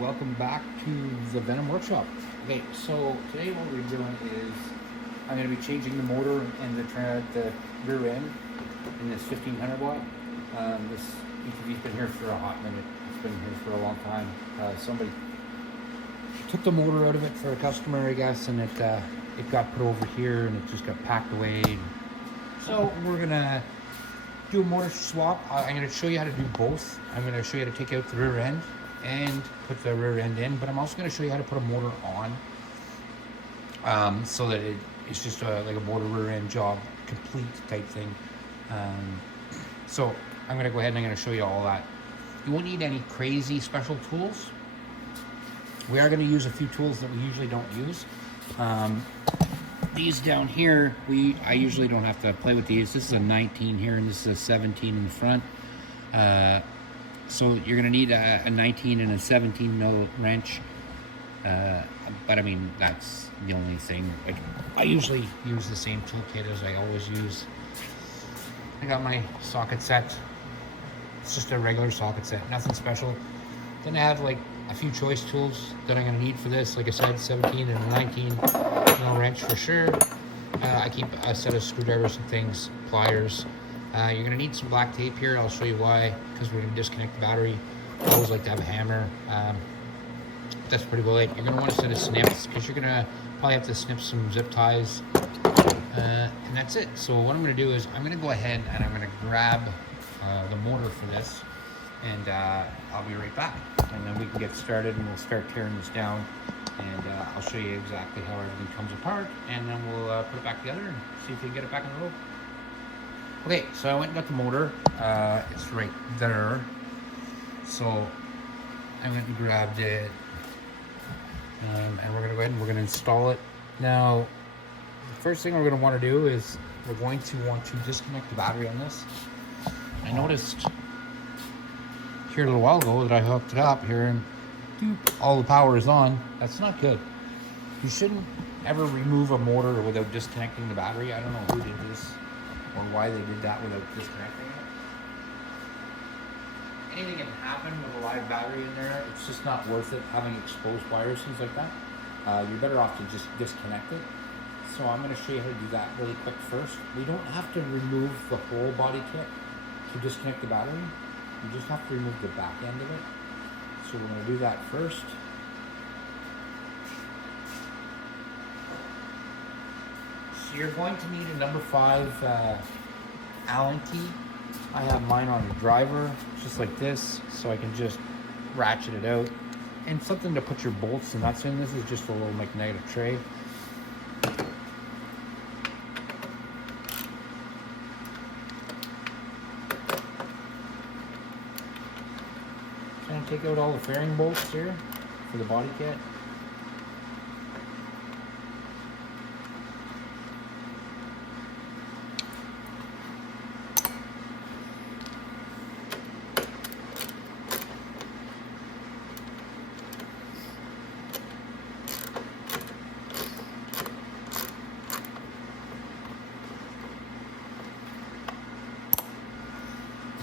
welcome back to the Venom workshop. Okay, so today what we're doing is I'm going to be changing the motor and the rear end in this 1500 watt. This ATV's been here for a hot minute. It's been here for a long time. Somebody took the motor out of it for a customer, I guess, and it got put over here and it just got packed away. So we're gonna do a motor swap. I'm going to show you how to do both. I'm going to show you how to take out the rear end and put the rear end in, but I'm also going to show you how to put a motor on, so that it's just like a motor rear end job complete type thing. So I'm going to go ahead and I'm going to show you all that. You won't need any crazy special tools. We are going to use a few tools that we usually don't use. These down here, I usually don't have to play with these. This is a 19 here and this is a 17 in the front. So you're gonna need a 19 and a 17 mil wrench. But I mean, that's the only thing. I usually use the same toolkit as I always use. I got my socket set. It's just a regular socket set, nothing special. Then I have like a few choice tools that I'm gonna need for this. Like I said, 17 and a 19 mil wrench for sure. I keep a set of screwdrivers and things, pliers. You're gonna need some black tape here. I'll show you why, because we're gonna disconnect the battery. I always like to have a hammer. That's pretty well it. You're gonna want a set of snips, because you're gonna probably have to snip some zip ties. And that's it. So what I'm gonna do is I'm gonna go ahead and I'm gonna grab the motor for this, and I'll be right back. And then we can get started and we'll start tearing this down, and I'll show you exactly how everything comes apart, and then we'll put it back together and see if we can get it back on the road. Okay, so I went and got the motor. It's right there. So I went and grabbed it, and we're gonna go ahead and we're gonna install it. Now, the first thing we're gonna want to do is we're going to want to disconnect the battery on this. I noticed here a little while ago that I hooked it up here and all the power is on. That's not good. You shouldn't ever remove a motor without disconnecting the battery. I don't know who did this or why they did that without disconnecting it. Anything can happen with a live battery in there. It's just not worth it having exposed wires, things like that. You're better off to just disconnect it. So I'm going to show you how to do that really quick first. We don't have to remove the whole body kit to disconnect the battery. You just have to remove the back end of it. So we're going to do that first. So you're going to need a number 5 Allen key. I have mine on the driver, just like this, so I can just ratchet it out. And something to put your bolts and nuts in. This is just a little magnetic tray. Take out all the fairing bolts here for the body kit.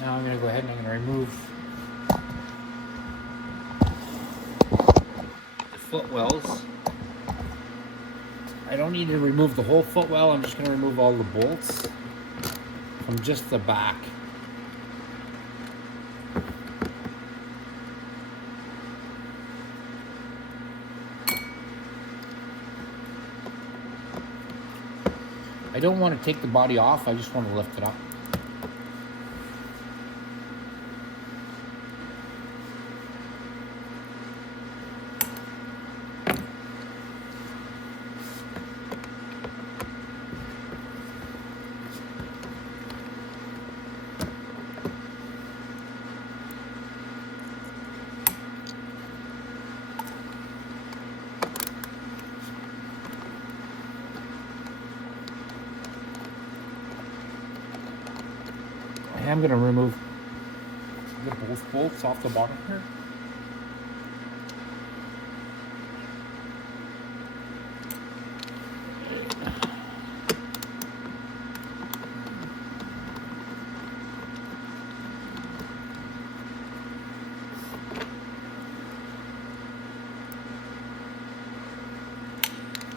Now I'm going to go ahead and I'm going to remove footwells. I don't need to remove the whole footwell. I'm just going to remove all the bolts from just the back. I don't want to take the body off. I just want to lift it up. I'm going to remove both bolts off the bottom here.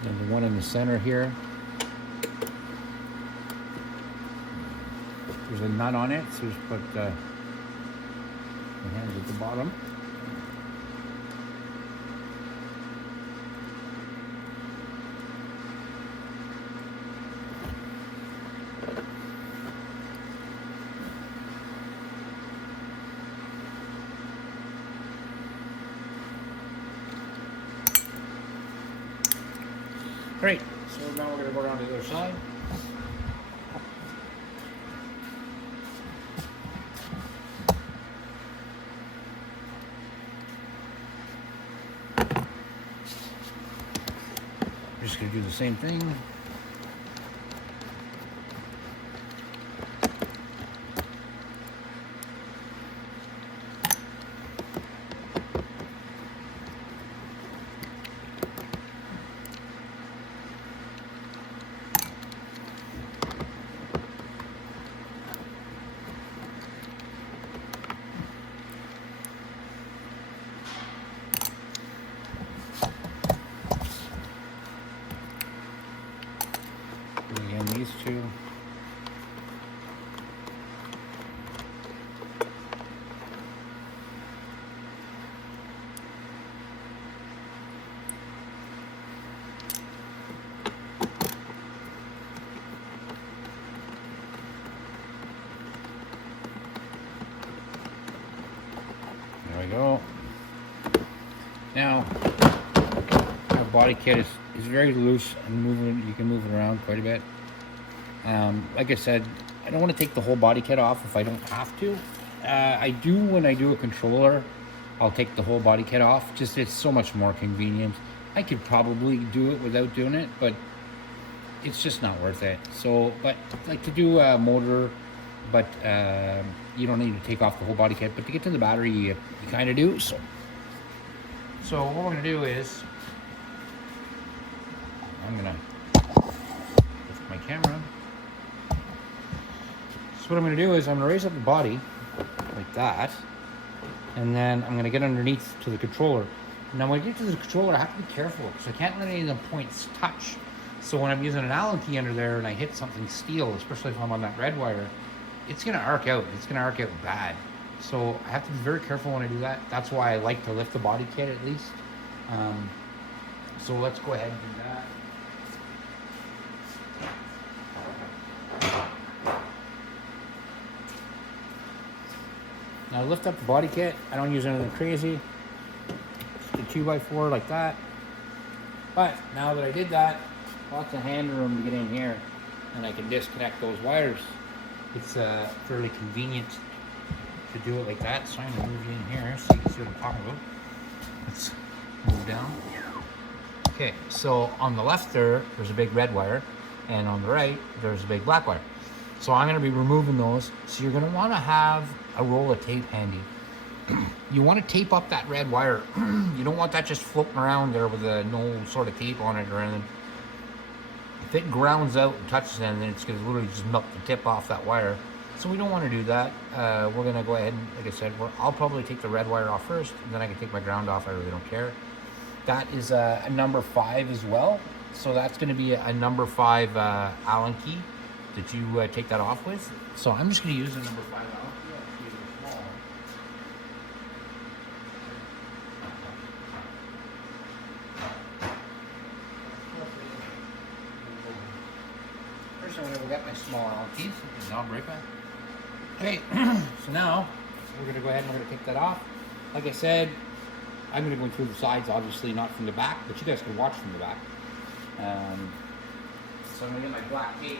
And the one in the center here, there's a nut on it, so just put the hands at the bottom. Great, so now we're going to go around to the other side. We're just going to do the same thing. Again, these two. There we go. Now, our body kit is very loose and moving. You can move it around quite a bit. Like I said, I don't want to take the whole body kit off if I don't have to. I do when I do a controller. I'll take the whole body kit off. Just it's so much more convenient. I could probably do it without doing it, but it's just not worth it. So, but like to do a motor, but you don't need to take off the whole body kit. But to get to the battery, you kind of do. So what we're gonna do is I'm gonna lift my camera. So what I'm gonna do is I'm gonna raise up the body like that, and then I'm gonna get underneath to the controller. Now when I get to the controller, I have to be careful because I can't let any of the points touch. So when I'm using an Allen key under there and I hit something steel, especially if I'm on that red wire, it's gonna arc out. It's gonna arc out bad. So I have to be very careful when I do that. That's why I like to lift the body kit at least. So let's go ahead and do that. Now lift up the body kit. I don't use anything crazy. Just a 2x4 like that. But now that I did that, lots of hand room to get in here, and I can disconnect those wires. It's fairly convenient to do it like that. So I'm gonna move you in here so you can see what I'm talking about. Let's move down. Okay, so on the left there's a big red wire, and on the right there's a big black wire. So I'm gonna be removing those. So you're gonna wanna have a roll of tape handy. You wanna tape up that red wire. You don't want that just floating around there with no sort of tape on it or anything. If it grounds out and touches anything, it's gonna literally just melt the tip off that wire. So we don't wanna do that. We're gonna go ahead and, like I said, I'll probably take the red wire off first, and then I can take my ground off, I really don't care. That is a number 5 as well. So that's gonna be a number 5 Allen key that you take that off with. So I'm just gonna use a number 5 Allen key. I'll use it small. First I'm gonna go get my small Allen keys, and I'll break that. Okay, so now we're gonna go ahead and we're gonna take that off. Like I said, I'm gonna go through the sides, obviously not from the back, but you guys can watch from the back. So I'm gonna get my black tape.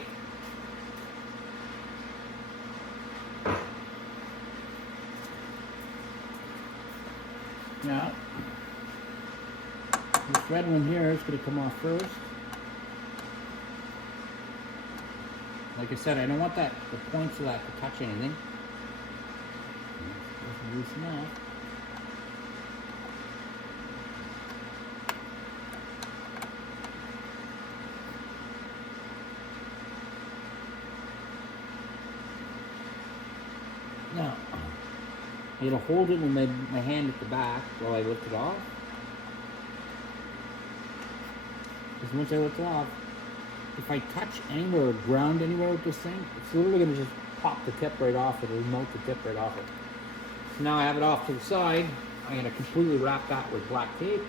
Now, this red one here is going to come off first. Like I said, I don't want the points of that to touch anything. Just loosen up. Now, I'm going to hold it with my hand at the back while I lift it off. because once I lift it off, if I touch anywhere or ground anywhere with this thing, it's literally going to just pop the tip right off it, or melt the tip right off it. So now I have it off to the side. I'm going to completely wrap that with black tape.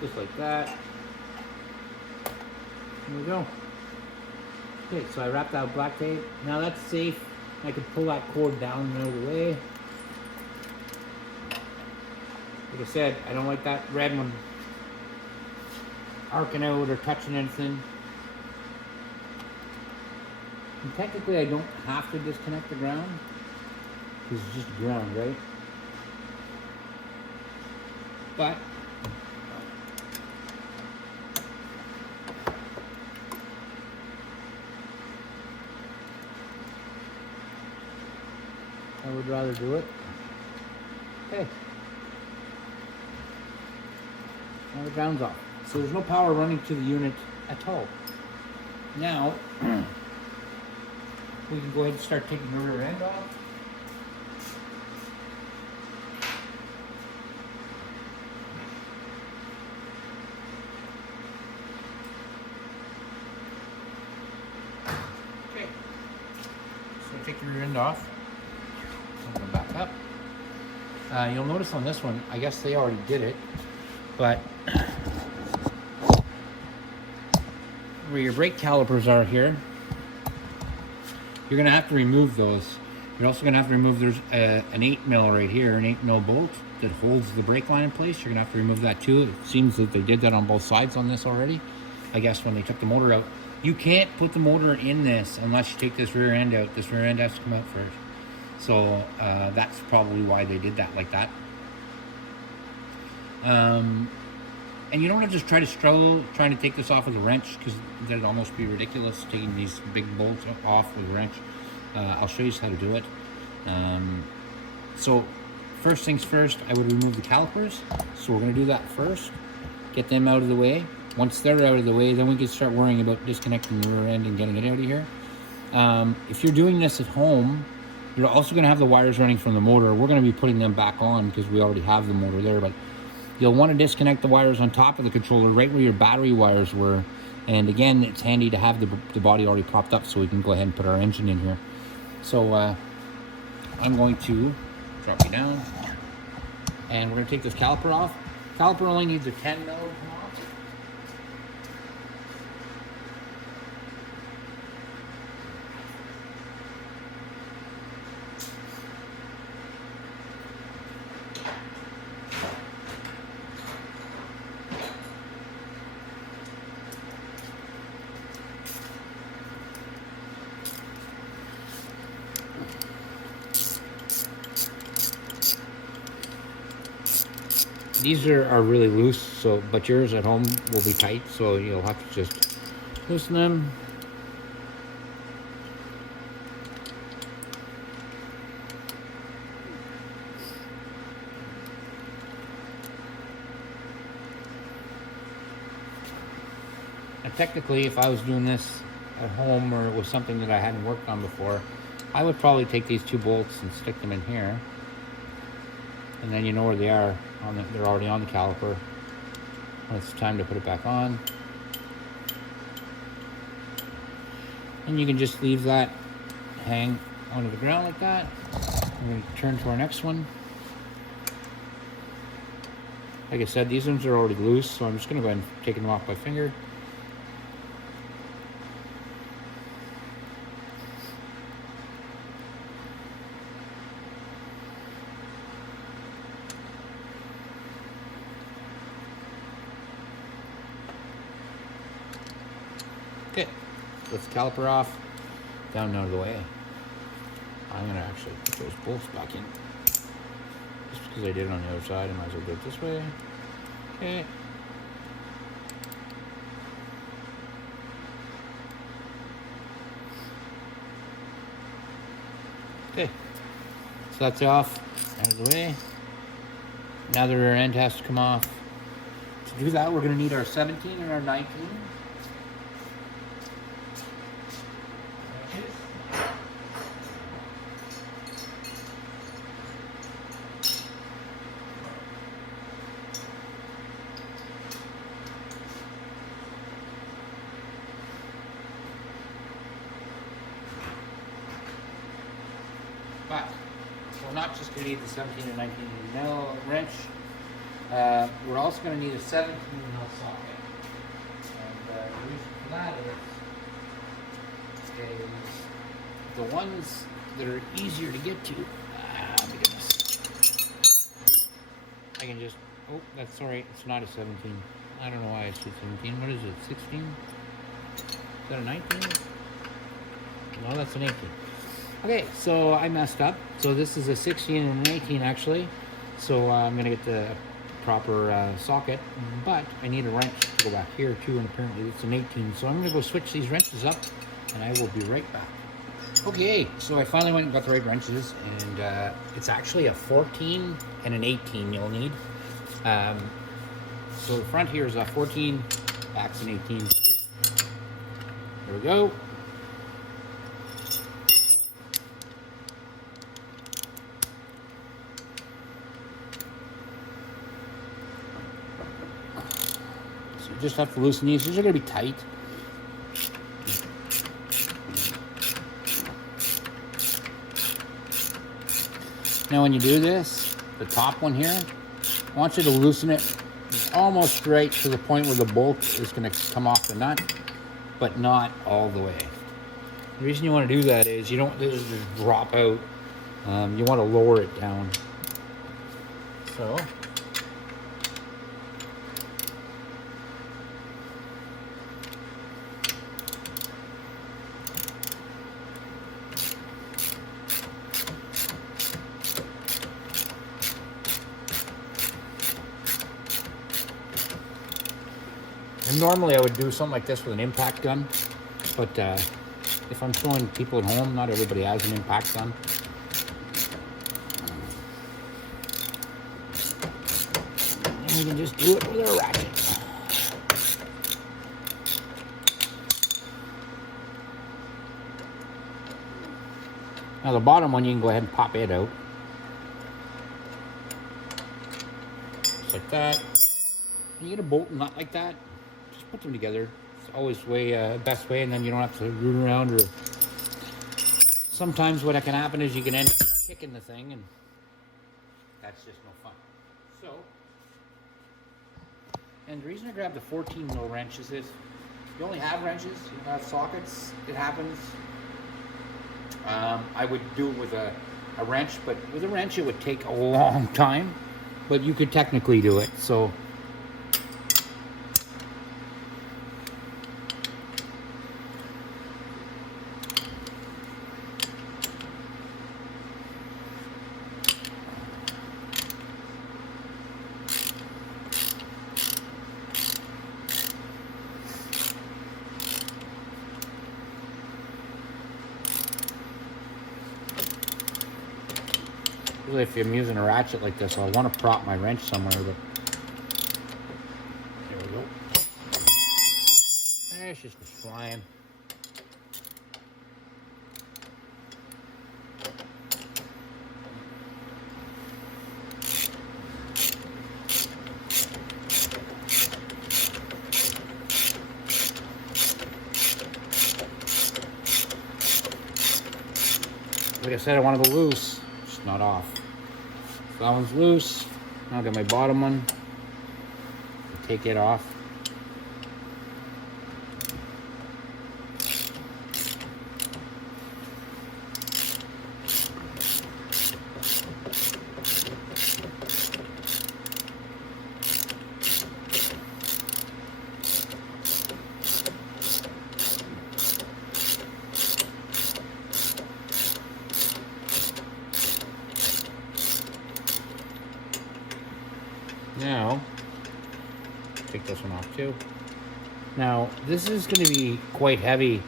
Just like that. There we go. Okay, so I wrapped out black tape. Now that's safe. I can pull that cord down and out of the way. Like I said, I don't like that red one arcing out or touching anything. And technically I don't have to disconnect the ground, because it's just ground, right? But I would rather do it. Okay. Now the ground's off. So there's no power running to the unit at all. Now, we can go ahead and start taking the rear end off. Okay. So take the rear end off. Go back up. You'll notice on this one, I guess they already did it, but where your brake calipers are here, you're going to have to remove those. You're also going to have to remove, there's an 8mm right here, an 8mm bolt that holds the brake line in place. You're going to have to remove that too. It seems that they did that on both sides on this already, I guess, when they took the motor out. You can't put the motor in this unless you take this rear end out. This rear end has to come out first. So that's probably why they did that like that. And you don't want to just try to struggle trying to take this off with a wrench, because that'd almost be ridiculous, taking these big bolts off with a wrench. I'll show you how to do it. So first things first, I would remove the calipers. So we're going to do that first. Get them out of the way. Once they're out of the way, then we can start worrying about disconnecting the rear end and getting it out of here. If you're doing this at home, you're also going to have the wires running from the motor. We're going to be putting them back on because we already have the motor there, but you'll want to disconnect the wires on top of the controller, right where your battery wires were. And again, it's handy to have the body already propped up so we can go ahead and put our engine in here. So I'm going to drop you down, and we're going to take this caliper off. Caliper only needs a 10mm come off. These are really loose, so but yours at home will be tight, so you'll have to just loosen them. And technically, if I was doing this at home, or it was something that I hadn't worked on before, I would probably take these two bolts and stick them in here. And then you know where they are. They're already on the caliper. When it's time to put it back on. And you can just leave that hang onto the ground like that. We're going to turn to our next one. Like I said, these ones are already loose, so I'm just going to go ahead and take them off by finger. Okay, lift the caliper off, down and out of the way. I'm going to actually put those bolts back in. Just because I did it on the other side, I might as well do it this way. Okay. Okay, so that's off, out of the way. Now the rear end has to come off. To do that, we're going to need our 17 and our 19. we're not just going to need the 17 and 19 mil wrench. We're also going to need a 17 mil socket. And the reason for that is the ones that are easier to get to. Let me get this. I can just, oh, that's all right. It's not a 17. I don't know why I said 17. What is it, 16? Is that a 19? No, that's an 18. Okay, so I messed up. So this is a 16 and an 18 actually. So I'm gonna get the proper socket, but I need a wrench to go back here too, and apparently it's an 18. So I'm gonna go switch these wrenches up, and I will be right back. Okay, so I finally went and got the right wrenches, and it's actually a 14 and an 18 you'll need. So the front here is a 14, back's an 18. There we go. So you just have to loosen these. These are going to be tight. Now when you do this, the top one here, I want you to loosen it almost right to the point where the bolt is going to come off the nut, but not all the way. The reason you want to do that is you don't want this to just drop out. You want to lower it down. So and normally I would do something like this with an impact gun, but if I'm showing people at home, not everybody has an impact gun. And you can just do it with a ratchet. Now the bottom one, you can go ahead and pop it out. Just like that. You get a bolt nut like that, just put them together. It's always best way, and then you don't have to root around. Or sometimes what can happen is you can end up kicking the thing, and that's just no fun. So, and the reason I grabbed the 14 mil wrench is this: you only have wrenches, you don't have sockets. It happens. I would do it with a wrench, but with a wrench it would take a long time, but you could technically do it. So if I'm using a ratchet like this, I want to prop my wrench somewhere, but there we go. There, it's just flying. Like I said, I want to go loose, just not off. That one's loose. Now I've got my bottom one. Take it off. Now, take this one off too. Now, this is going to be quite heavy,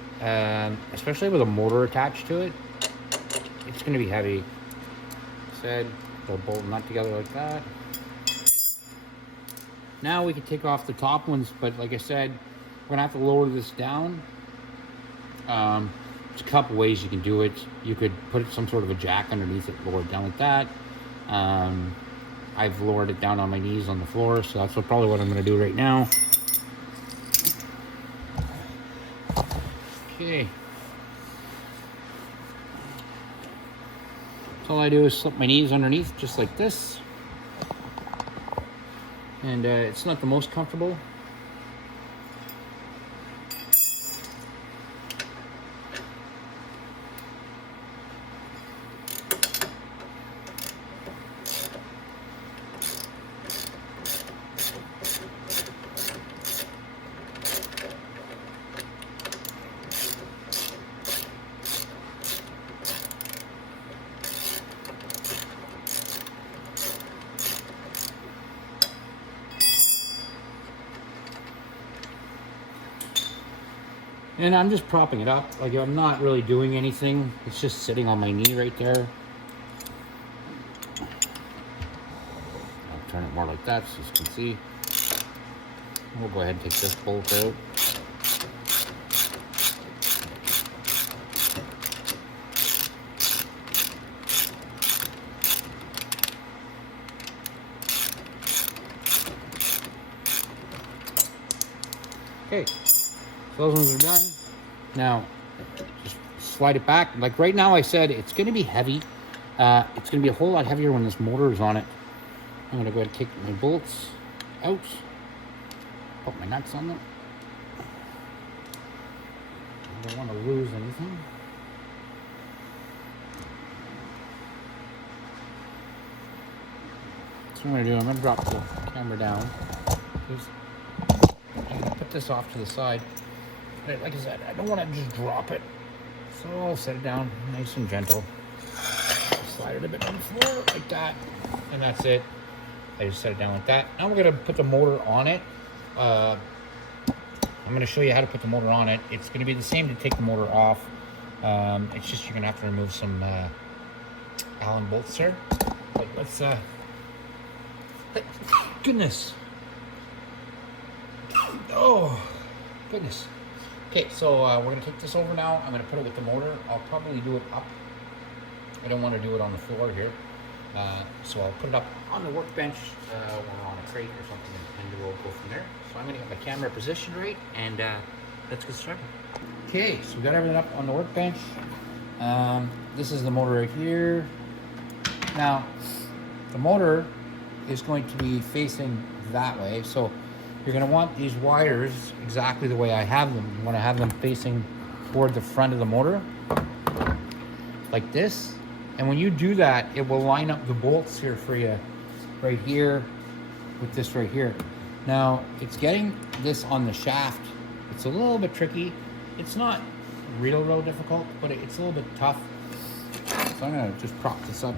especially with a motor attached to it. It's going to be heavy. Said, they'll bolt them nut together like that. Now we can take off the top ones, but like I said, we're going to have to lower this down. There's a couple ways you can do it. You could put some sort of a jack underneath it, lower it down like that. I've lowered it down on my knees on the floor, so that's probably what I'm going to do right now. Okay. So all I do is slip my knees underneath just like this. And it's not the most comfortable. And I'm just propping it up. Like, I'm not really doing anything. It's just sitting on my knee right there. I'll turn it more like that so you can see. We'll go ahead and take this bolt out. Okay. So those ones are done. Now, just slide it back. Like right now I said, it's going to be heavy. It's going to be a whole lot heavier when this motor is on it. I'm going to go ahead and take my bolts out. Put my nuts on them. I don't want to lose anything. So what I'm going to do, I'm going to drop the camera down. I'm going to put this off to the side. Like I said, I don't want to just drop it. So I'll set it down nice and gentle. Slide it a bit on the floor like that. And that's it. I just set it down like that. Now we're going to put the motor on it. I'm going to show you how to put the motor on it. It's going to be the same to take the motor off. It's just you're going to have to remove some Allen bolts here. But let's... goodness. Oh, goodness. Okay, so we're going to take this over now. I'm going to put it with the motor. I'll probably do it up. I don't want to do it on the floor here. So I'll put it up on the workbench or on a crate or something, and we'll go from there. So I'm going to get my camera positioned right, and let's get started. Okay, so we got everything up on the workbench. This is the motor right here. Now, the motor is going to be facing that way. So you're going to want these wires exactly the way I have them. You want to have them facing toward the front of the motor, like this. And when you do that, it will line up the bolts here for you, right here, with this right here. Now, it's getting this on the shaft. It's a little bit tricky. It's not real difficult, but it's a little bit tough. So I'm going to just prop this up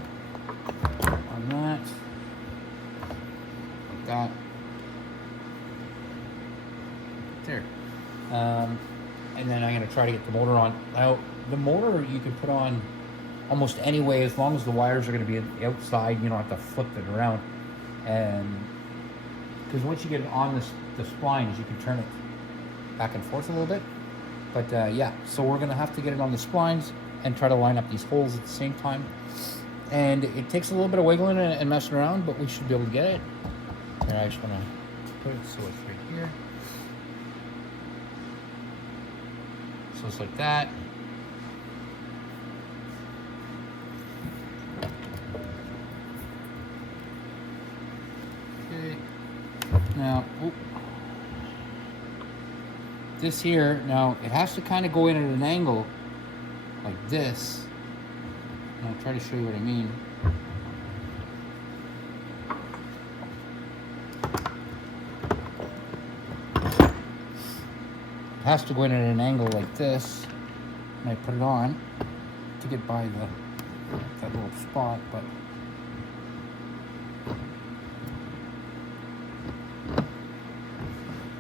on that, like that. There. And then I'm going to try to get the motor on. Now, the motor you can put on almost any way, as long as the wires are going to be outside. You don't have to flip it around. And because once you get it on the splines, you can turn it back and forth a little bit. But yeah, so we're going to have to get it on the splines and try to line up these holes at the same time. And it takes a little bit of wiggling and messing around, but we should be able to get it. Here, I just want to put it so it's right here. So it's like that. Okay. Now, this here, now it has to kind of go in at an angle like this. And I'll try to show you what I mean. It has to go in at an angle like this, and I put it on to get by that little spot, but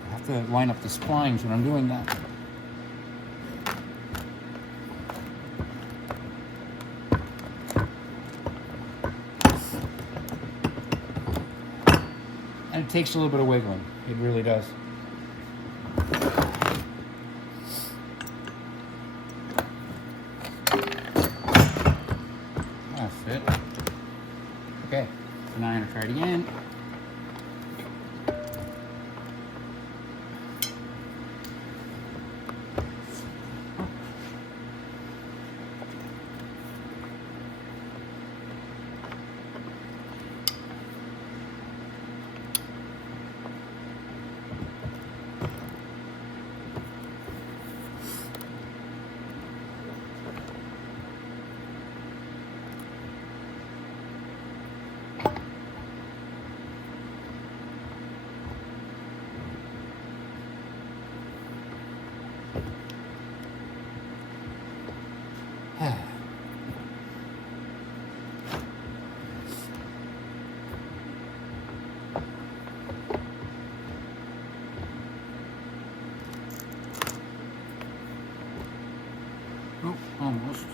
I have to line up the splines when I'm doing that. And it takes a little bit of wiggling. It really does. That's it. Okay, so now I'm going to try it again. Oh, almost.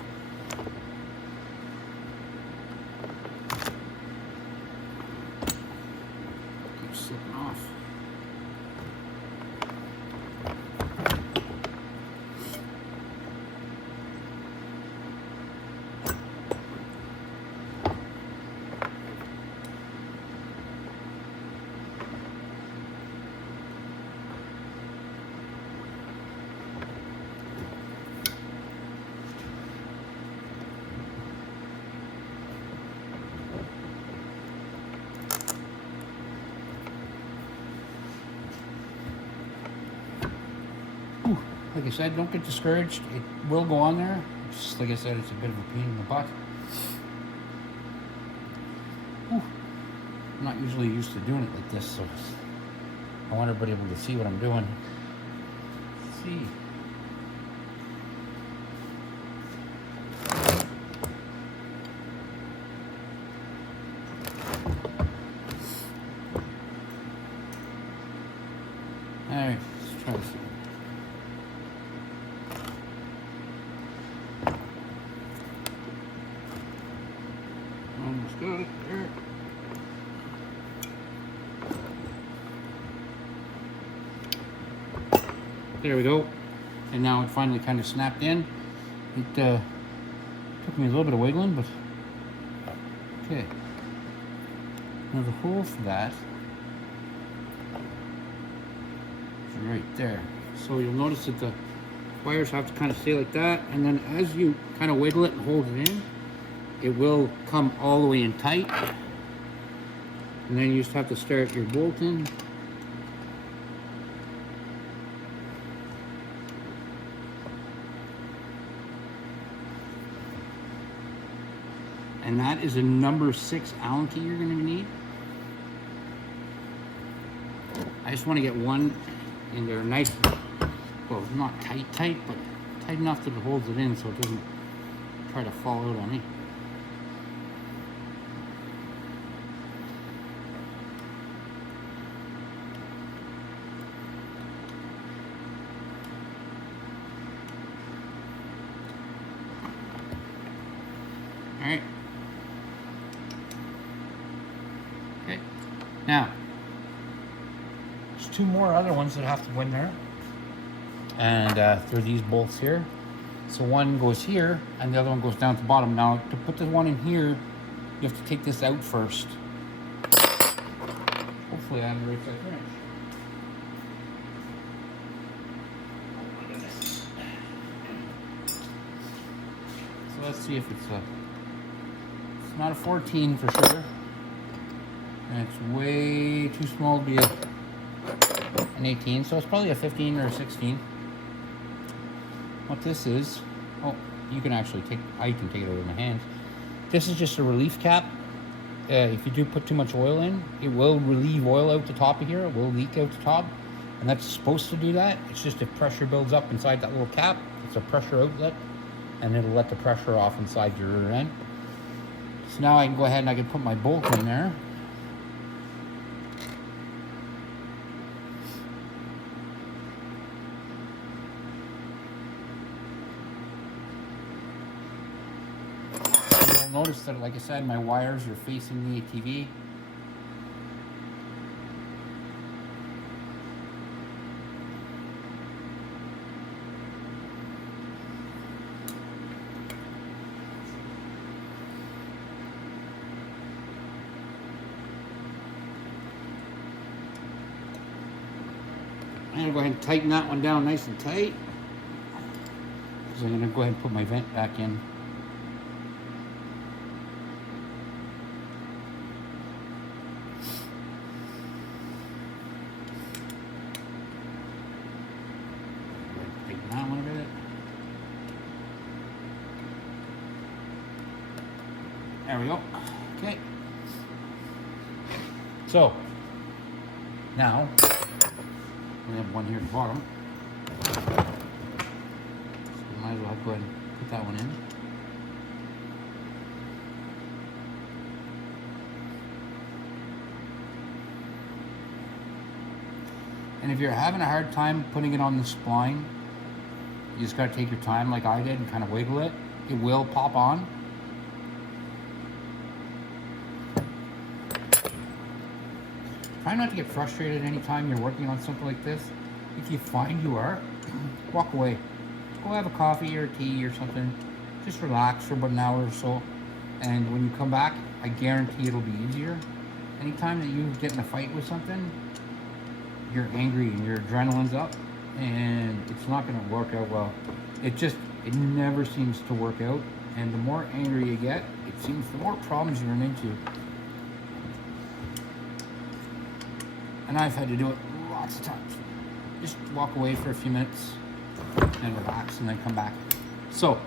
Keeps slipping off. Like I said, don't get discouraged. It will go on there. Just like I said, it's a bit of a pain in the butt. Whew. I'm not usually used to doing it like this, so I want everybody able to see what I'm doing. Let's see. All right, let's try this. Almost got it there. There we go. And now it finally kind of snapped in. It took me a little bit of wiggling, but okay. Now the hole for that is right there. So you'll notice that the wires have to kind of stay like that, and then as you kind of wiggle it and hold it in, it will come all the way in tight. And then you just have to start your bolt in. And that is a number 6 Allen key you're going to need. I just want to get one in there nice, well, not tight, but tight enough that it holds it in so it doesn't try to fall out on me. All right. Okay. Now, there's 2 more other ones that have to go in there, and they're these bolts here. So one goes here, and the other one goes down to the bottom. Now, to put the one in here, you have to take this out first. Hopefully, I have the right side wrench. Oh my goodness. So let's see if it's not a 14 for sure, and it's way too small to be an 18, so it's probably a 15 or a 16. What this is, oh, you can actually take, I can take it out of my hands. This is just a relief cap. If you do put too much oil in, it will relieve oil out the top of here. It will leak out the top, and that's supposed to do that. It's just if pressure builds up inside that little cap, it's a pressure outlet, and it'll let the pressure off inside your rear end. So now I can go ahead and I can put my bolt in there. You'll notice that, like I said, my wires are facing the ATV. I'm going to go ahead and tighten that one down nice and tight, because I'm going to go ahead and put my vent back in. Tighten that one a bit. There we go. Okay. So, now, we have one here at the bottom, so we might as well go ahead and put that one in. And if you're having a hard time putting it on the spline, You just gotta take your time like I did and kind of wiggle it. It will pop on. Try not to get frustrated anytime you're working on something like this. If you find you are, walk away. Go have a coffee or a tea or something. Just relax for about an hour or so. And when you come back, I guarantee it'll be easier. Anytime that you get in a fight with something, you're angry and your adrenaline's up, and it's not gonna work out well. It never seems to work out. And the more angry you get, it seems the more problems you run into. And I've had to do it lots of times. Just walk away for a few minutes and relax and then come back. So,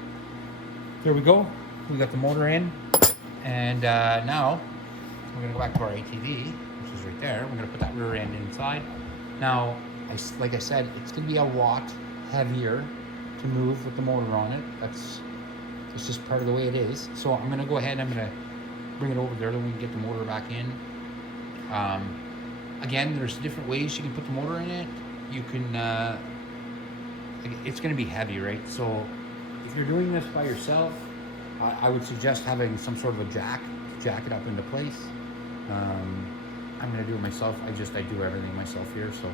there we go. We got the motor in. And now, we're gonna go back to our ATV, which is right there. We're gonna put that rear end inside. Now, like I said, it's gonna be a lot heavier to move with the motor on it. It's just part of the way it is. So I'm gonna go ahead and I'm gonna bring it over there so we can get the motor back in. Again, there's different ways you can put the motor in it. You can, it's gonna be heavy, right? So if you're doing this by yourself, I would suggest having some sort of a jack it up into place. I'm gonna do it myself. I do everything myself here. So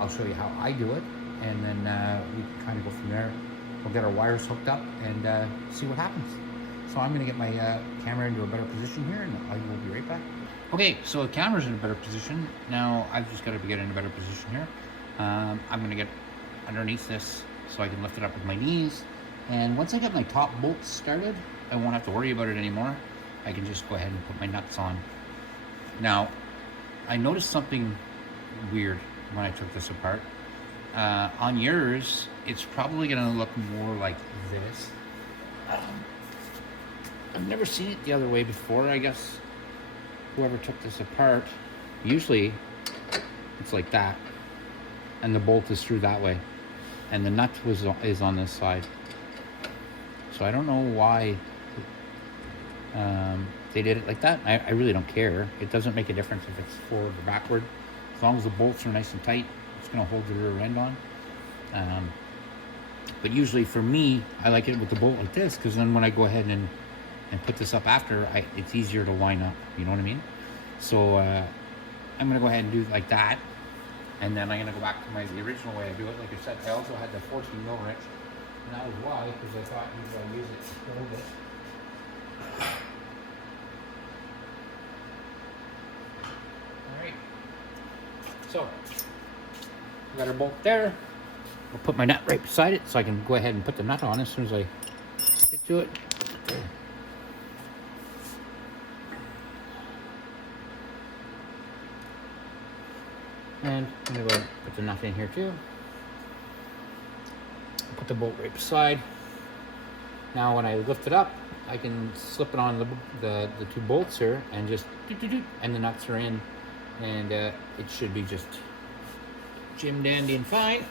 I'll show you how I do it, and then we can kind of go from there. We'll get our wires hooked up and see what happens. So I'm gonna get my camera into a better position here, and I will be right back. Okay, so the camera's in a better position. Now I've just got to get in a better position here. I'm gonna get underneath this so I can lift it up with my knees. And once I get my top bolts started, I won't have to worry about it anymore. I can just go ahead and put my nuts on. Now, I noticed something weird when I took this apart. On yours, it's probably gonna look more like this. I've never seen it the other way before. I guess whoever took this apart, usually it's like that, and the bolt is through that way, and the nut is on this side. So I don't know why they did it like that. I really don't care. It doesn't make a difference if it's forward or backward. As long as the bolts are nice and tight, it's going to hold the rear end on. But usually for me, I like it with the bolt like this, because then when I go ahead and put this up after, it's easier to line up. You know what I mean? So I'm going to go ahead and do it like that. And then I'm going to go back to the original way I do it. Like I said, I also had the 14 mil wrench. And that was why, because I thought maybe I'll use it to hold it. Alright. So, we got our bolt there. I'll put my nut right beside it so I can go ahead and put the nut on as soon as I get to it. Okay. And I'm going to go put the nut in here too. Put the bolt right beside. Now when I lift it up, I can slip it on the two bolts here and just and the nuts are in, and it should be just jim dandy and fine.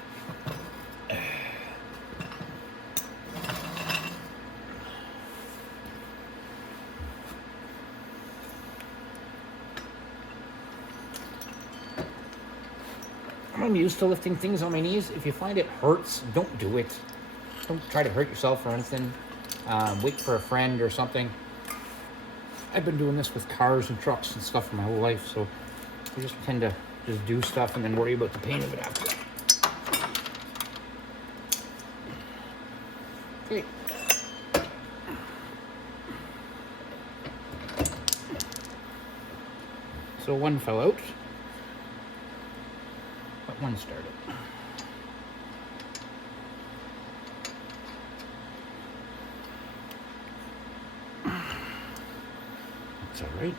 I'm used to lifting things on my knees. If you find it hurts, don't do it. Don't try to hurt yourself or anything. Wait for a friend or something. I've been doing this with cars and trucks and stuff for my whole life, so I just tend to just do stuff and then worry about the pain of it after. Okay. So one fell out. But one started. That's all right.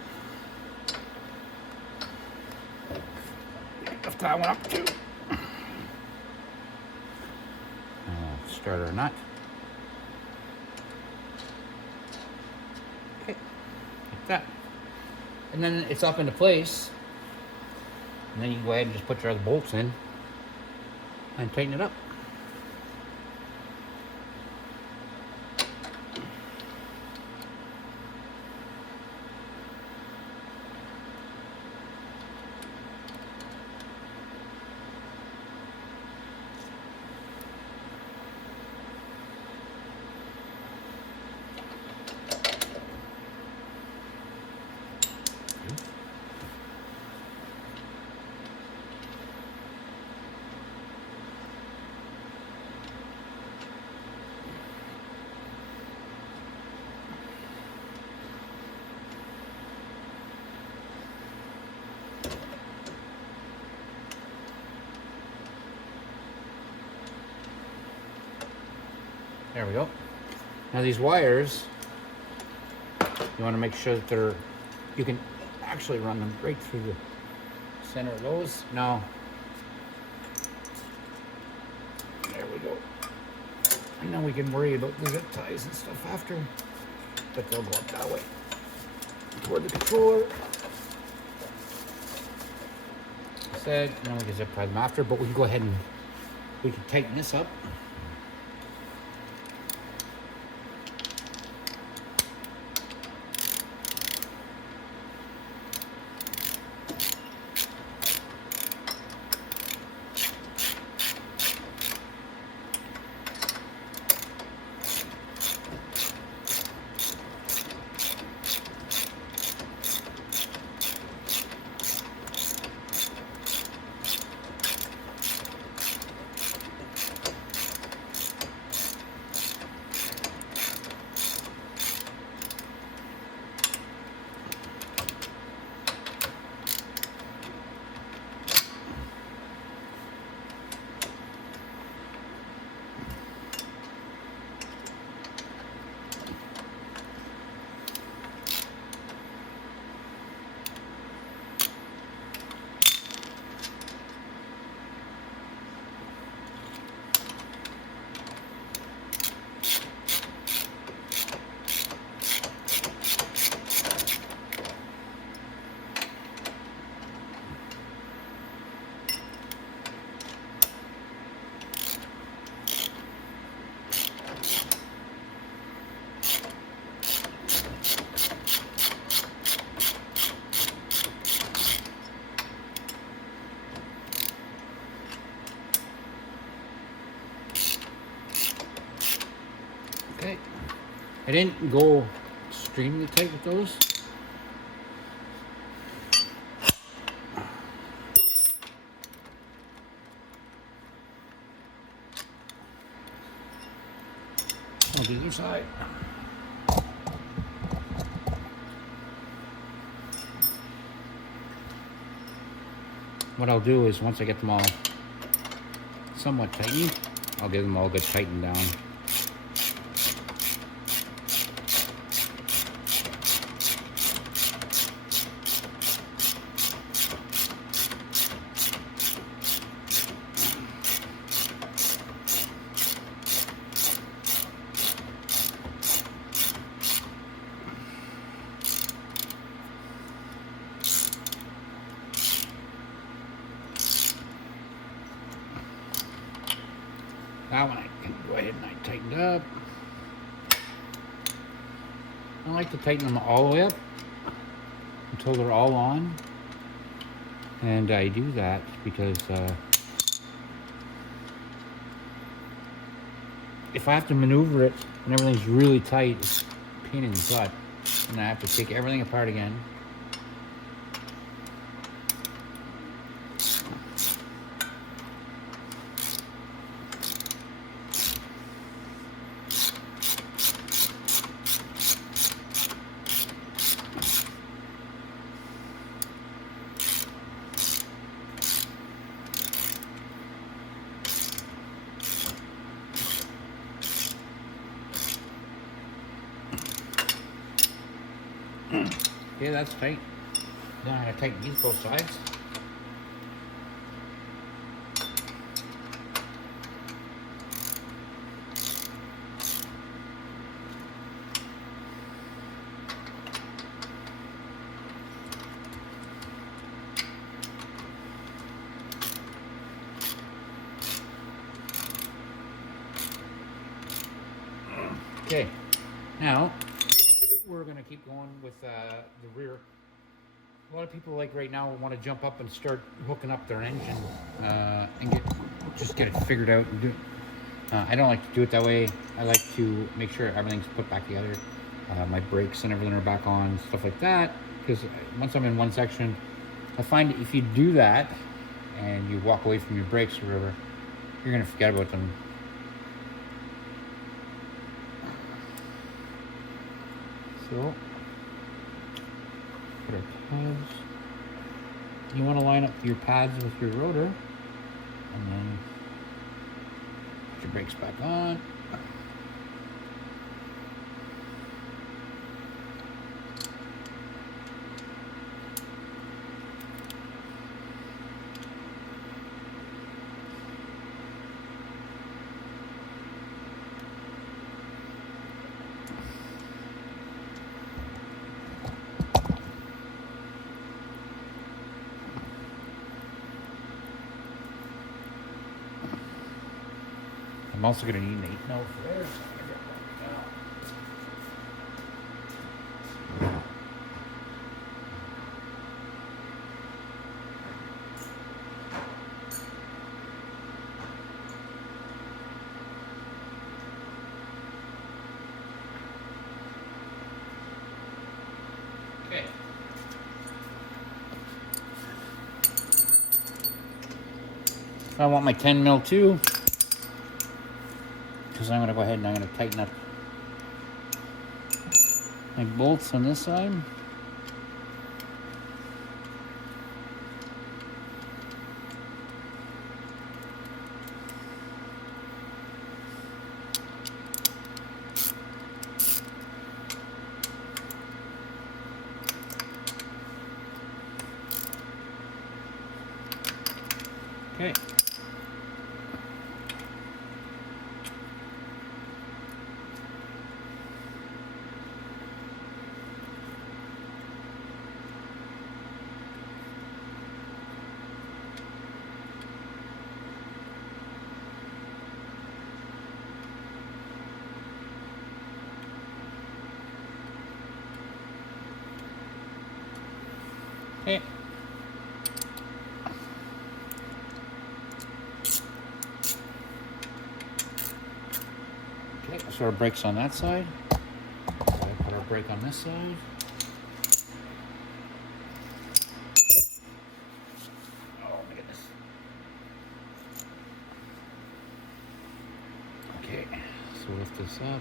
Lift that one up too. Start our nut. Okay, like that. And then it's up into place. And then you can go ahead and just put your other bolts in and tighten it up. There we go. Now these wires, you want to make sure that you can actually run them right through the center of those. Now, there we go. And then we can worry about the zip ties and stuff after, but they'll go up that way toward the controller. Said, and then we can zip tie them after, but we can go ahead and we can tighten this up. Okay, I didn't go extremely tight with those. I'll do the other side. What I'll do is once I get them all somewhat tightened, I'll get them all good tightened down. That one I can go ahead and I tightened up. I like to tighten them all the way up until they're all on. And I do that because if I have to maneuver it and everything's really tight, it's a pain in the butt. And I have to take everything apart again. Okay, that's tight. Now I'm going to tighten these both sides. Okay, now we're going to keep going with the rear. A lot of people like right now want to jump up and start hooking up their engine and just get it figured out and do it. I don't like to do it that way. I like to make sure everything's put back together. My brakes and everything are back on, stuff like that. Because once I'm in one section, I find if you do that and you walk away from your brakes or whatever, you're going to forget about them. So, put our pads. You want to line up your pads with your rotor, and then put your brakes back on. also going to need an 8 mil for there. Okay. I want my 10 mil too, because I'm going to go ahead and I'm going to tighten up my bolts on this side. Okay. Okay. Okay, so our brake's on that side. So I put our brake on this side. Oh my goodness. Okay, so lift this up.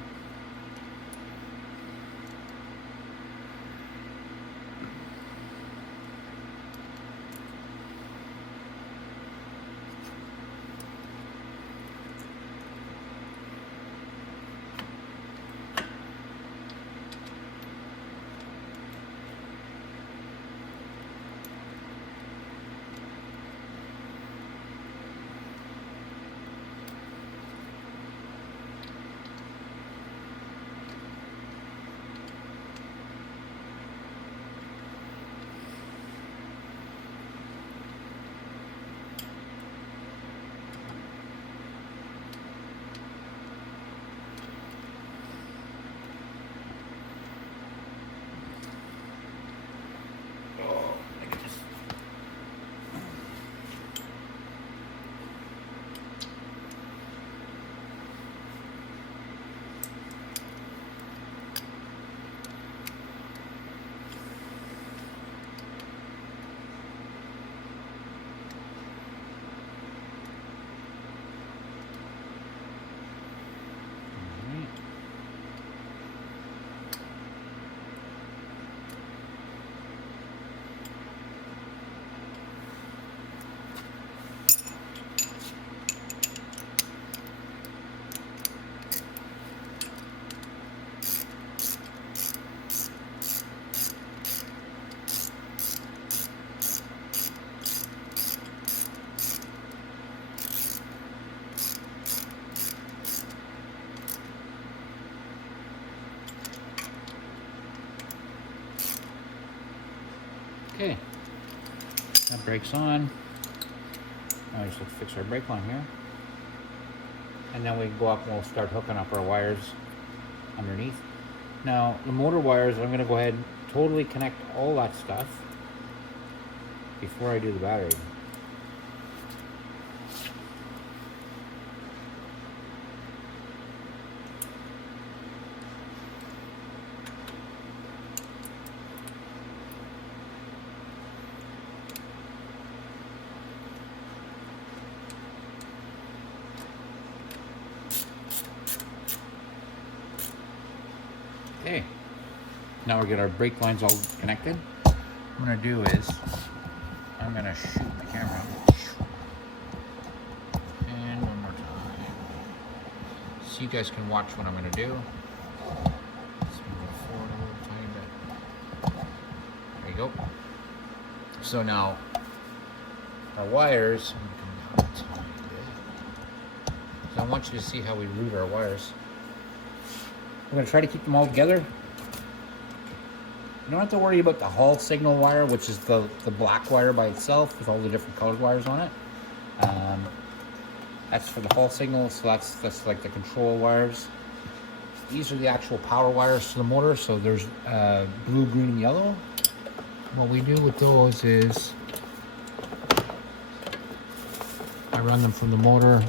Okay, that brake's on. Now we just have to fix our brake on here. And then we go up and we'll start hooking up our wires underneath. Now, the motor wires, I'm gonna go ahead and totally connect all that stuff before I do the battery. Okay, now we get our brake lines all connected. What I'm gonna do is, I'm gonna shoot the camera. And one more time. So you guys can watch what I'm gonna do. Let's move it forward a little tiny bit. There you go. So now, our wires, I'm gonna come down a tiny bit. So I want you to see how we route our wires. We're going to try to keep them all together. You don't have to worry about the hall signal wire, which is the black wire by itself with all the different colored wires on it. That's for the Hall signal, so that's like the control wires. These are the actual power wires to the motor, so there's blue, green, and yellow. What we do with those is I run them from the motor,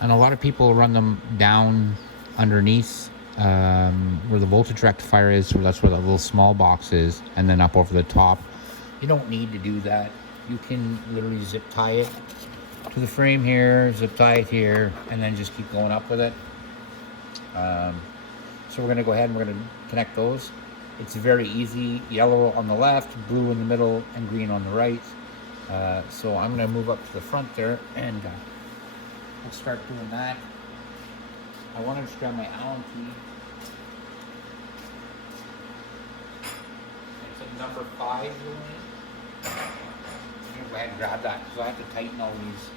and a lot of people run them down underneath where the voltage rectifier is, so that's where the little small box is, and then up over the top. You don't need to do that. You can literally zip tie it to the frame here, zip tie it here, and then just keep going up with it. So we're gonna go ahead and we're gonna connect those. It's very easy. Yellow on the left, blue in the middle, and green on the right. So I'm gonna move up to the front there, and we'll start doing that. I want to just grab my Allen key. It's a number 5, really. I'm gonna go ahead and grab that because I have to tighten all these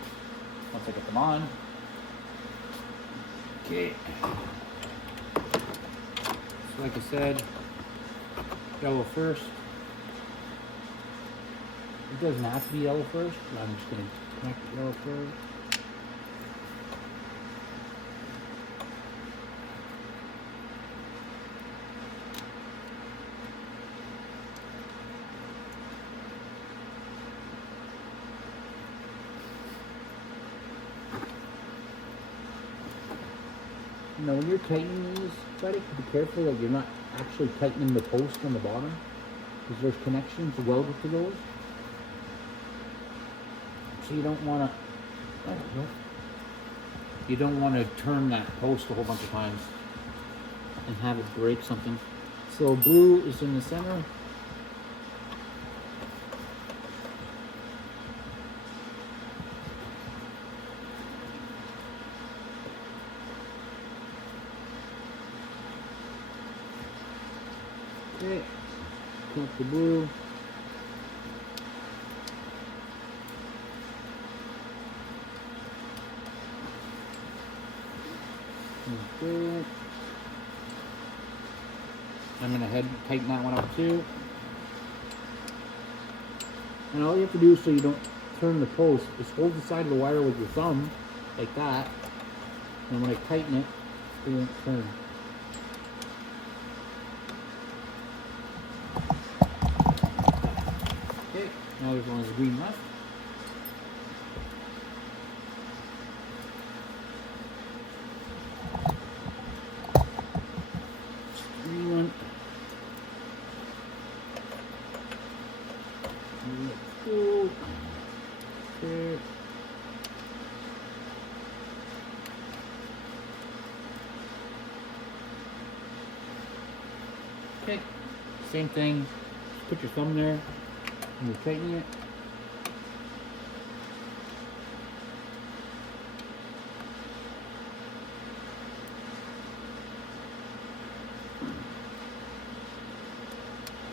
once I get them on. Okay. So like I said, yellow first. It doesn't have to be yellow first, but I'm just gonna connect yellow first. Now when you're tightening these, try to be careful that you're not actually tightening the post on the bottom, because there's connections welded to those. So you don't want to turn that post a whole bunch of times and have it break something. So blue is in the center. Okay, connect the blue. Okay. I'm gonna head tighten that one up too. And all you have to do so you don't turn the post is hold the side of the wire with your thumb, like that. And when I tighten it, it won't turn. Okay, now there's one of the green left. Green one. Cool. Okay. Okay, same thing. Just put your thumb there and you're tightening it.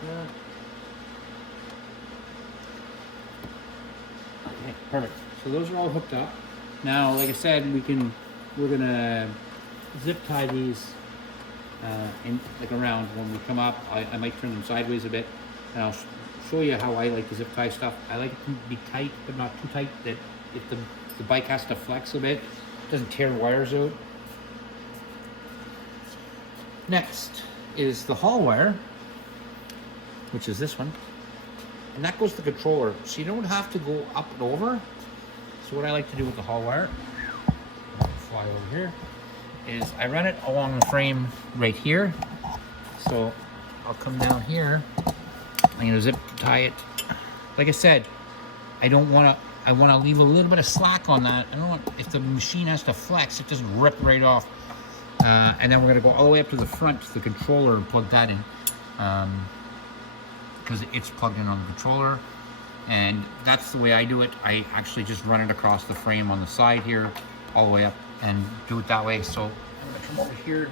Yeah. Okay, perfect. So those are all hooked up. Now, like I said, we're gonna zip tie these in like around when we come up. I might turn them sideways a bit, and I'll show you how I like to zip tie stuff. I like it to be tight, but not too tight that if the bike has to flex a bit, it doesn't tear wires out. Next is the hall wire, which is this one, and that goes to the controller, so you don't have to go up and over. So what I like to do with the hall wire, I'll fly over here, is I run it along the frame right here. So I'll come down here, I'm gonna zip tie it. Like I said, I want to leave a little bit of slack on that. I don't want, if the machine has to flex, it doesn't rip right off. And then we're gonna go all the way up to the front to the controller and plug that in. Because it's plugged in on the controller, and that's the way I do it. I actually just run it across the frame on the side here, all the way up, and do it that way. So I'm gonna come over here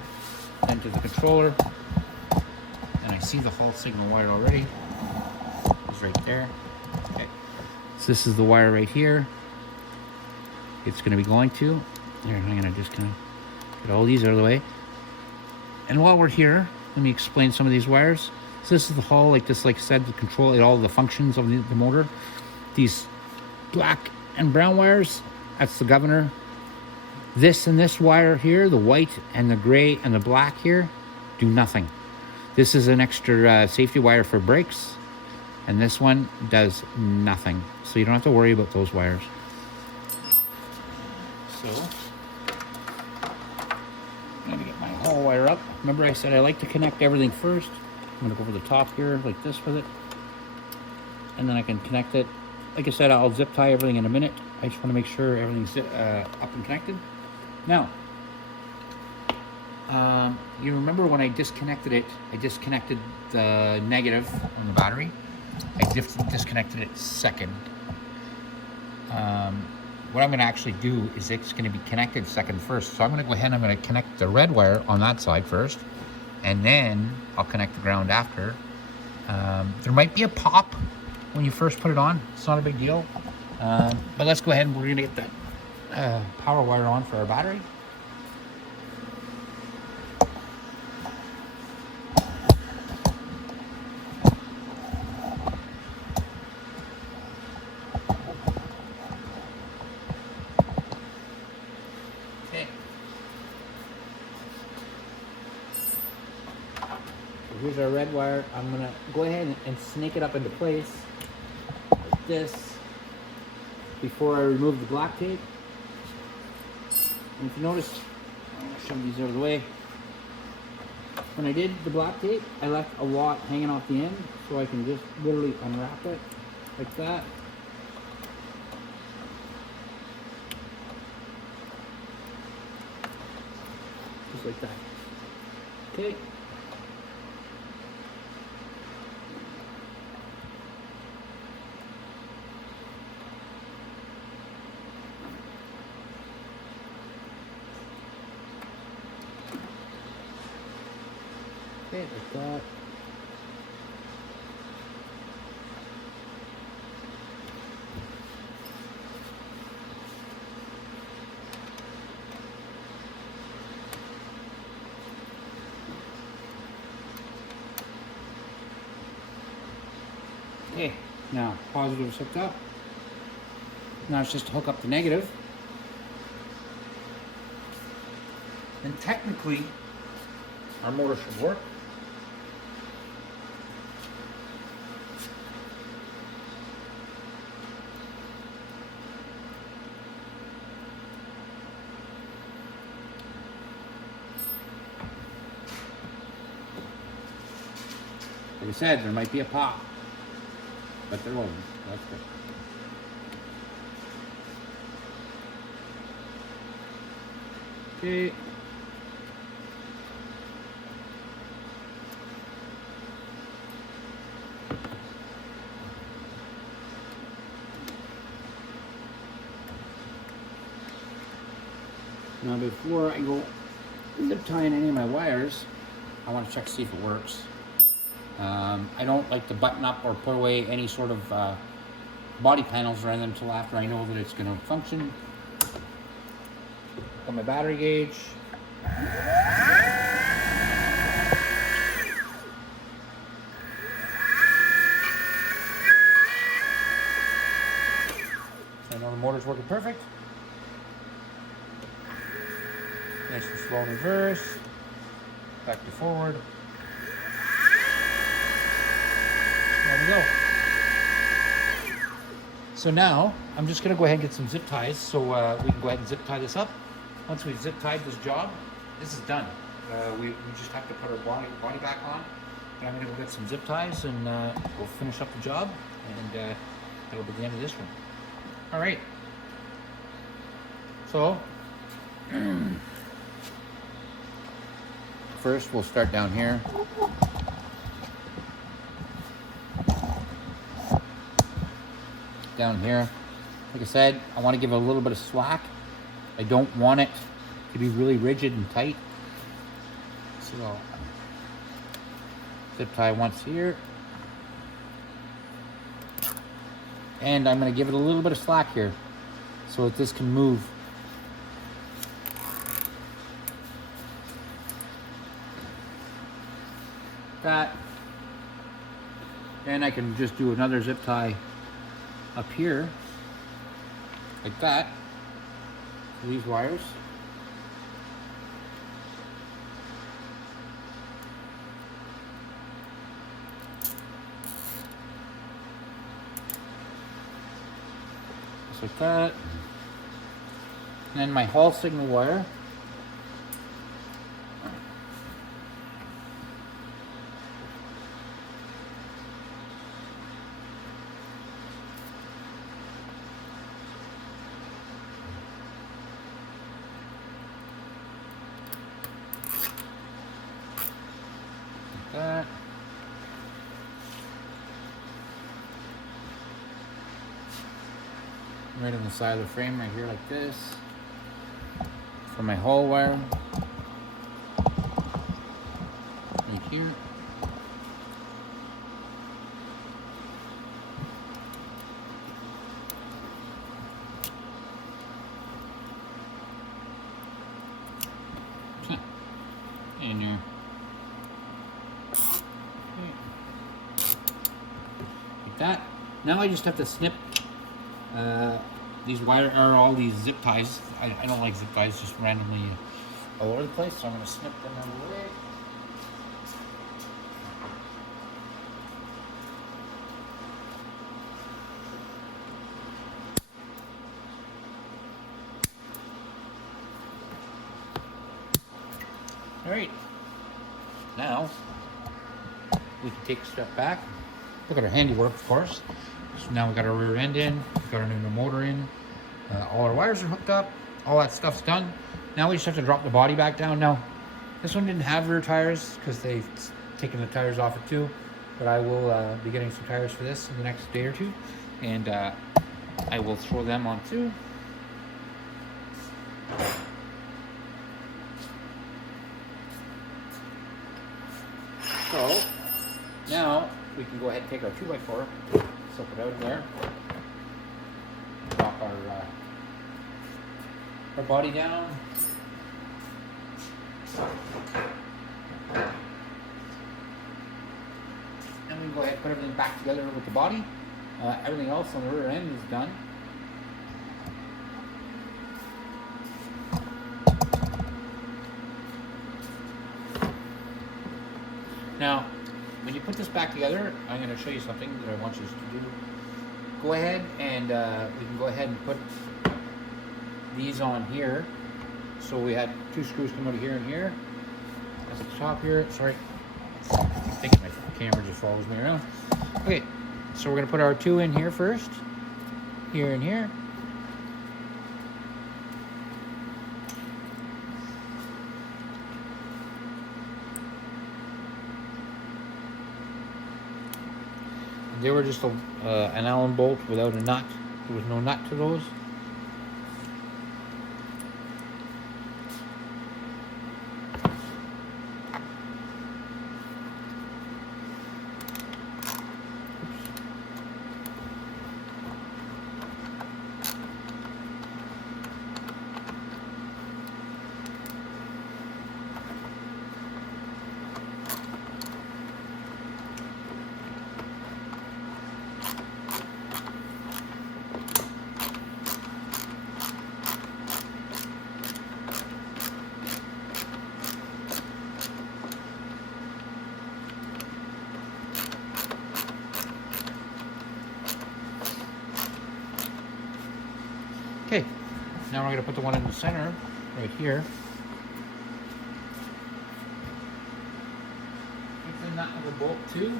and to the controller, and I see the Hall signal wire already. It's right there. Okay, so this is the wire right here. It's gonna be going to. Here, I'm gonna just kind of get all these out of the way. And while we're here, let me explain some of these wires. So this is the Hall, like I said, to control all the functions of the motor. These black and brown wires, that's the governor. This and this wire here, the white and the gray and the black here, do nothing. This is an extra safety wire for brakes, and this one does nothing. So you don't have to worry about those wires. So, I'm gonna get my whole wire up. Remember I said I like to connect everything first. I'm gonna go over the top here like this with it. And then I can connect it. Like I said, I'll zip tie everything in a minute. I just wanna make sure everything's up and connected. Now, you remember when I disconnected it, I disconnected the negative on the battery. I disconnected it second. What I'm gonna actually do is it's gonna be connected second first. So I'm gonna go ahead and I'm gonna connect the red wire on that side first, and then I'll connect the ground after. There might be a pop when you first put it on. It's not a big deal. But let's go ahead and we're gonna get that power wire on for our battery. Here's our red wire. I'm gonna go ahead and snake it up into place like this before I remove the black tape. And if you notice, I'm gonna shove these out of the way. When I did the black tape, I left a lot hanging off the end, so I can just literally unwrap it like that. Just like that. Okay. Okay, like that. Okay, now positive is hooked up. Now it's just to hook up the negative. And technically, our motor should work. Like I said, there might be a pop, but there won't. That's good. Okay. Now before I go zip tying any of my wires, I want to check to see if it works. I don't like to button up or put away any sort of body panels or anything until after I know that it's going to function. Got my battery gauge. I know the motor's working perfect. Nice and slow in reverse. Back to forward. There we go. So now, I'm just going to go ahead and get some zip ties so we can go ahead and zip tie this up. Once we've zip tied this job, this is done. We just have to put our body back on. And I'm going to go get some zip ties and we'll finish up the job. And that'll be the end of this one. All right. So, first we'll start down here. Down here, like I said, I want to give it a little bit of slack. I don't want it to be really rigid and tight. So, zip tie once here. And I'm going to give it a little bit of slack here so that this can move. That. Then I can just do another zip tie up here like that. These wires. Just like that. And then my hall signal wire. That. Right on the side of the frame right here like this. For my hall wire. Right here. In there. Like that. Now I just have to snip these wire or all these zip ties. I don't like zip ties just randomly all over the place, so I'm going to snip them out of the way. All right. Now we can take a step back. Look at our handiwork, of course. So now we got our rear end in, we got our new motor in, all our wires are hooked up, all that stuff's done. Now we just have to drop the body back down. Now, this one didn't have rear tires because they've taken the tires off it too, but I will be getting some tires for this in the next day or two, and I will throw them on too. So, now we can go ahead and take our 2x4, slip it out of there, drop our body down, and we can go ahead and put everything back together with the body. Everything else on the rear end is done. Now, when you put this back together, I'm going to show you something that I want you to do. Go ahead and we can go ahead and put these on here. So we had two screws come out of here and here. That's at the top here. Sorry, I think my camera just follows me around. Okay, so we're going to put our two in here first. Here and here. They were just an Allen bolt without a nut. There was no nut to those. Okay, now we're going to put the one in the center, right here. Fix the nut of the bolt too.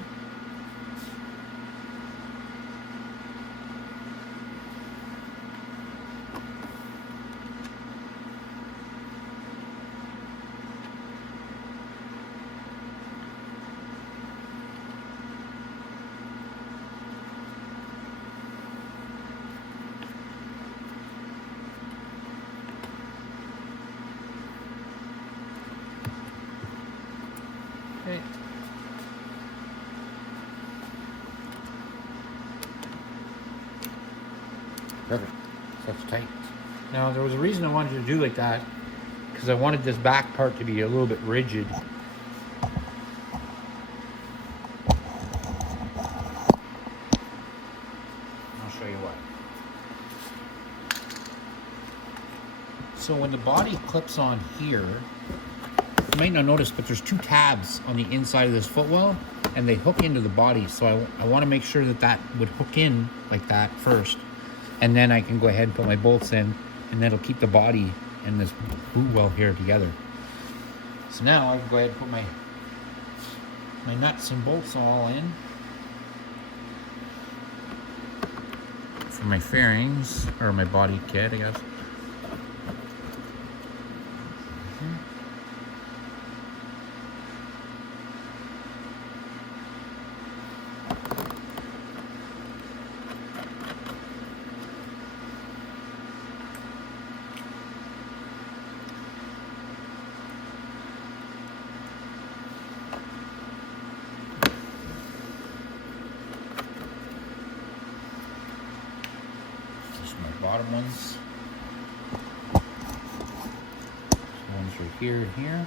Okay. Perfect. So that's tight. Now there was a reason I wanted to do like that, because I wanted this back part to be a little bit rigid. I'll show you what. So when the body clips on here, you might not notice, but there's 2 tabs on the inside of this footwell, and they hook into the body. So I want to make sure that that would hook in like that first, and then I can go ahead and put my bolts in, and that'll keep the body and this boot well here together. So now I can go ahead and put my nuts and bolts all in for my fairings, or my body kit, I guess. Bottom ones. Ones right here and here.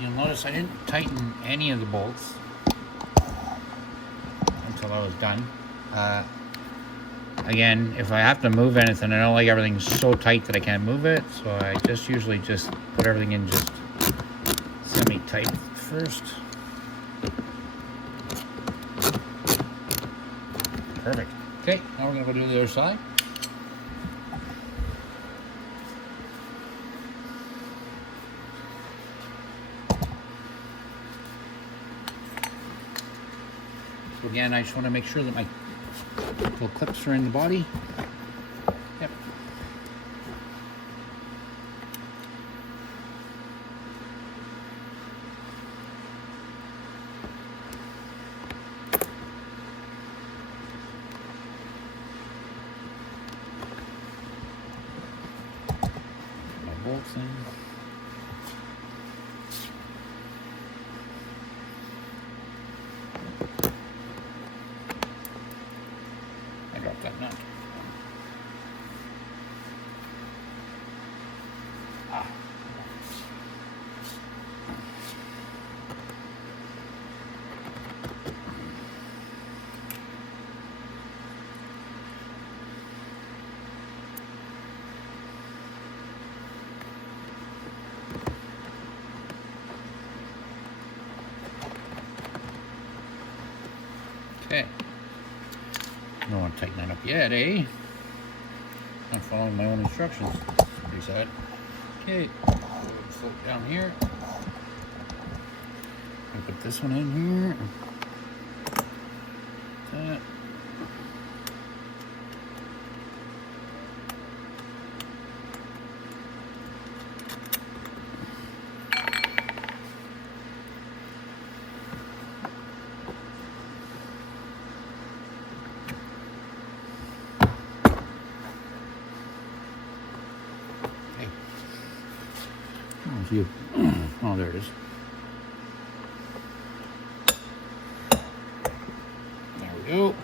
You'll notice I didn't tighten any of the bolts until I was done. Again, if I have to move anything, I don't like everything so tight that I can't move it, so I just usually just put everything in just semi-tight first. Perfect. Okay, now we're gonna go do the other side. Again, I just want to make sure that my little clips are in the body. Yep. My bolts in. That nut. Okay. Don't want to tighten that up yet, eh? I'm following my own instructions. Pretty sad. Okay, float down here. I'll put this one in here. That. Oh, there it is. There we go.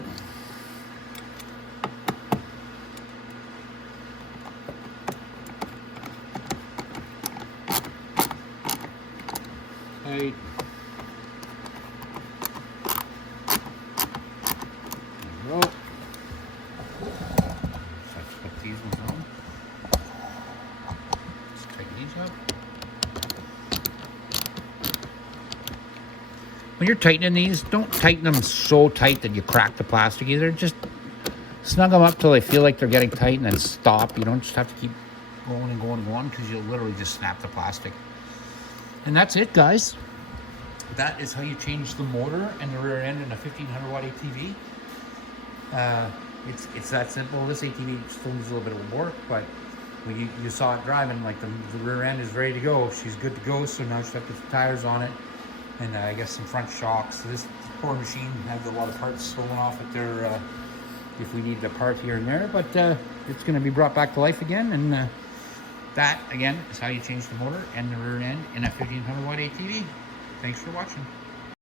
Tight. There we go. Let's put these ones on. Let's tighten these up. When you're tightening these, don't tighten them so tight that you crack the plastic either. Just snug them up till they feel like they're getting tight and then stop. You don't just have to keep going and going and going because you'll literally just snap the plastic. And that's it, guys. That is how you change the motor and the rear end in a 1500w ATV. It's that simple. This ATV still needs a little bit of work, but when you saw it driving, like the rear end is ready to go. She's good to go, so now just have to put the tires on it and I guess some front shocks. So this poor machine has a lot of parts stolen off it there if we needed a part here and there, but it's going to be brought back to life again, and that, again, is how you change the motor and the rear end in a 1500w ATV. Thanks for watching.